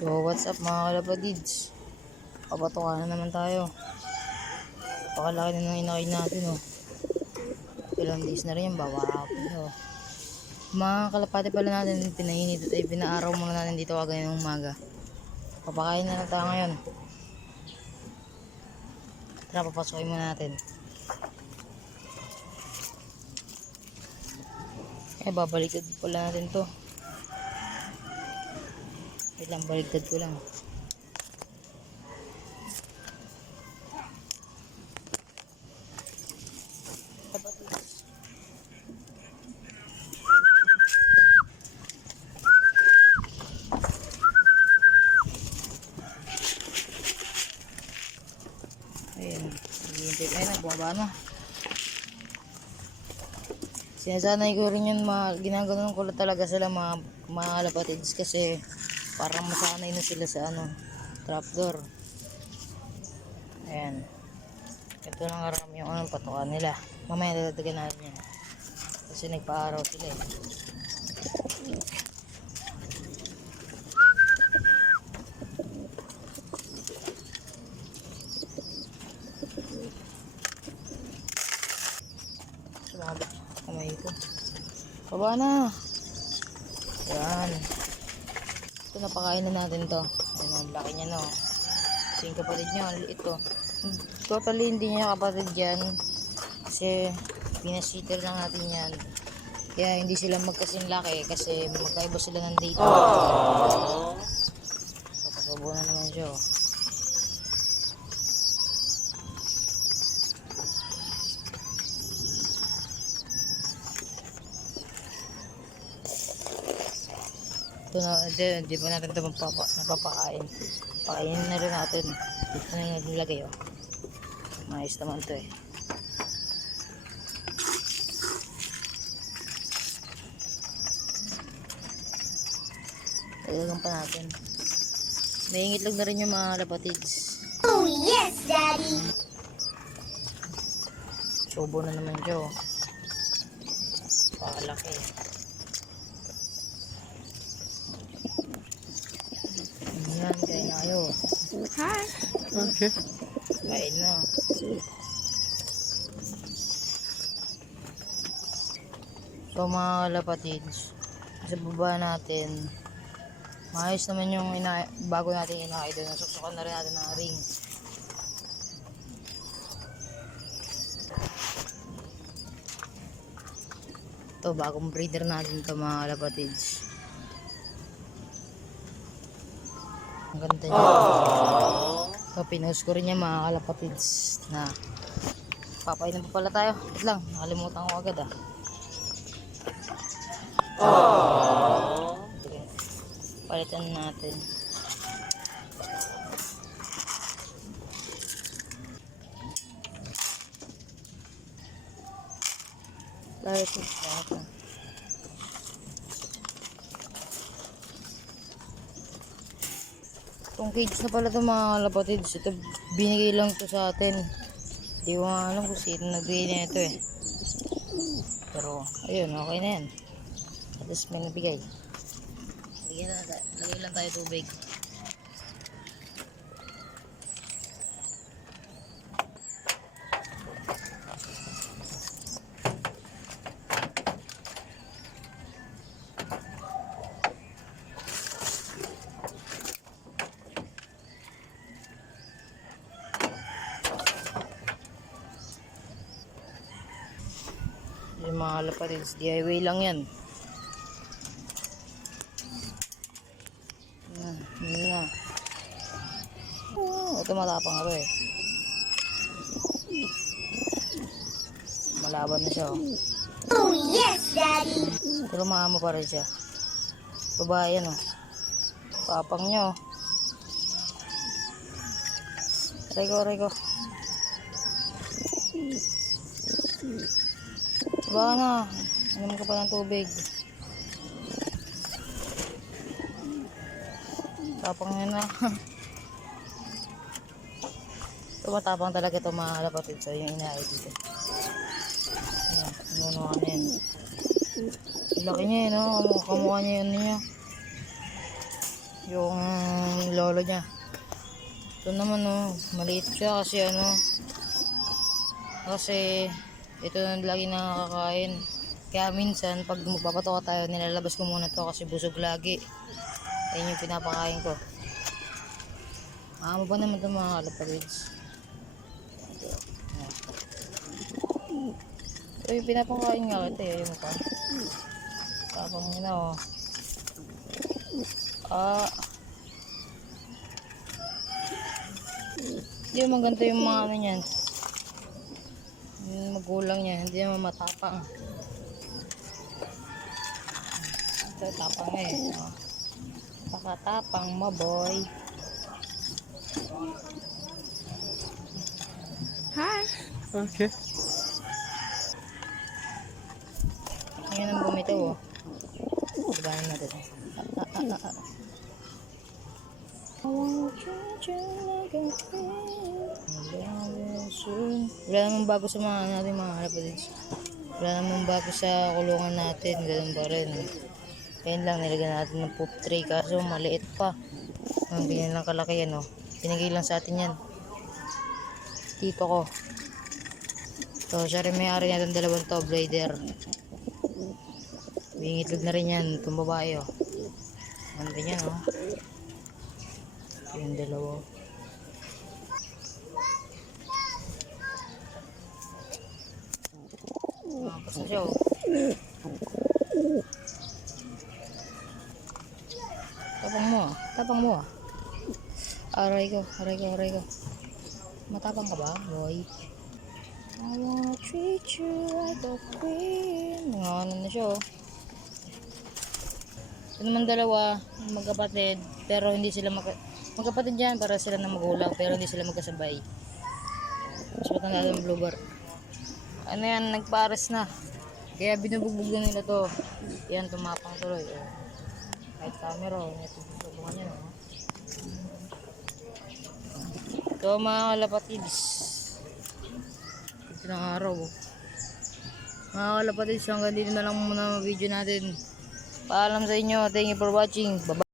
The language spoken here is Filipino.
So what's up mga kalapadids, papatukan na naman tayo. Pakalaki na ng inakay natin oh. Ilang days na rin yan, bawapin oh. Mga kalapati pala natin, pinainit at pinaaraw muna natin dito kagaya ng umaga. Papakain na lang tayo ngayon. Tara, papasukin muna natin. Babaliktad pala natin to. Wait lang, baliktad ko lang. Ayan, bumaba na. Sinasanay ko rin yun, ginaganon ko talaga sila mga kalapatids kasi parang masanay na sila sa trapdoor. Ayan, ito lang karami yung patukan nila. Mamaya dadagdagan natin yan kasi nagpa-araw sila eh. Sumabit kamay ko. Baba na. Ayan, ito napakain na natin to. Ayan, ang laki niya no. Kasi yung kapatid niya ito totally hindi niya kapatid yan kasi pinasitter lang natin yan, kaya hindi sila magkasing laki kasi magkaiba sila ng data. Papasubo na naman siya. Ito na, di ba natin ito napapakain. Pakainin na rin natin. Dito na yung nilagay oh. Maayos naman ito eh. Talagang pa natin. May itlog na rin yung mga kalapatids. Oh yes, Daddy! Subo na naman siya oh. Pakalaki. Ayan, kain na kayo. Hi! Okay. Kain na. So mga kalapatids, sa baba natin, maayos naman yung bago natin inakay doon. Nasuksukan na rin natin ng ring. Ito, bagong breeder natin ito mga kalapatids. Ang ganda niya. So pinost ko rin niya mga kalapatids na papainan pa pala tayo. Wait lang, nakalimutan ko agad ah. Okay. Palitan natin. Lahat na. Itong cage na pala ito mga kalapatids. Ito binigay lang ito sa atin. Hindi ko nga alam kung sino nagbigay na ito eh. Pero ayun, okay na yan. At least may nabigay. Lagay lang tayo tubig. Yung mga kalapatids, DIY lang yan. Na. Ito matapang ito eh. Malaban na siya oh. Oh yes, Daddy! Pero maamo pa rin siya. Babae yan oh. Tapang niya oh. Aray ko. Baka na. Inom ka pa ng tubig. Tapang niya na. Tumatapang talaga ito mga kalapatids. So yung inaay dito. Ayan, nunuhan na yan. Laki niya no, kamukha niya yun niya. yung lolo niya. Ito naman oh, maliit siya kasi kasi ito na lagi nakakain. Kaya minsan pag magpapatoka tayo, nilalabas ko muna to kasi busog lagi. Ayun yung pinapakain ko. Maamo pa naman ito mga kalapatids. Ito yung pinapakain nga ito eh. Yung pa. Tapang nyo na oh. Hindi naman ganito yung mga ano niyan. Yung magulang niya, hindi naman matapang. Ito tapang eh. Oh. Pakatapang mo boy. Hi. Okay. Ngayon ang bumitaw oh. Dibahin natin. I wanna treat you like a queen. Wala namang bago sa mga natin mga kalapatids. Wala namang bago sa kulungan natin. Ganun pa rin. Ayun lang, nilagyan natin ng poop tray. Kaso maliit pa. Ang binigyan lang kalaki yan oh. Pinigay lang sa atin yan. Tito ko. So, siya rin may-ari niya itong dalawang to, blader. Bingitlog na rin yan, itong babae oh. Ganda yan oh. Yung dalawa. Tapos na siya oh. Tapang mo ah. Aray ko. Matapang ka ba, boy? I wanna treat you like a queen. Ano na siya oh. Ito naman dalawa, magkapatid, pero hindi sila magkapatid yan, para sila na magulang, pero hindi sila magkasabay. Mas matanda ng bluebird. Ano yan, nagpares na. Kaya binubugbog na nila to. Yan, tumapang tuloy. Oh. Kahit camera, ito susubukan yan. Oh. Ito mga kalapatids. Ito ng araw. Oh. Mga kalapatids, hanggang dito na lang muna ang video natin. Paalam sa inyo. Thank you for watching. Bye-bye.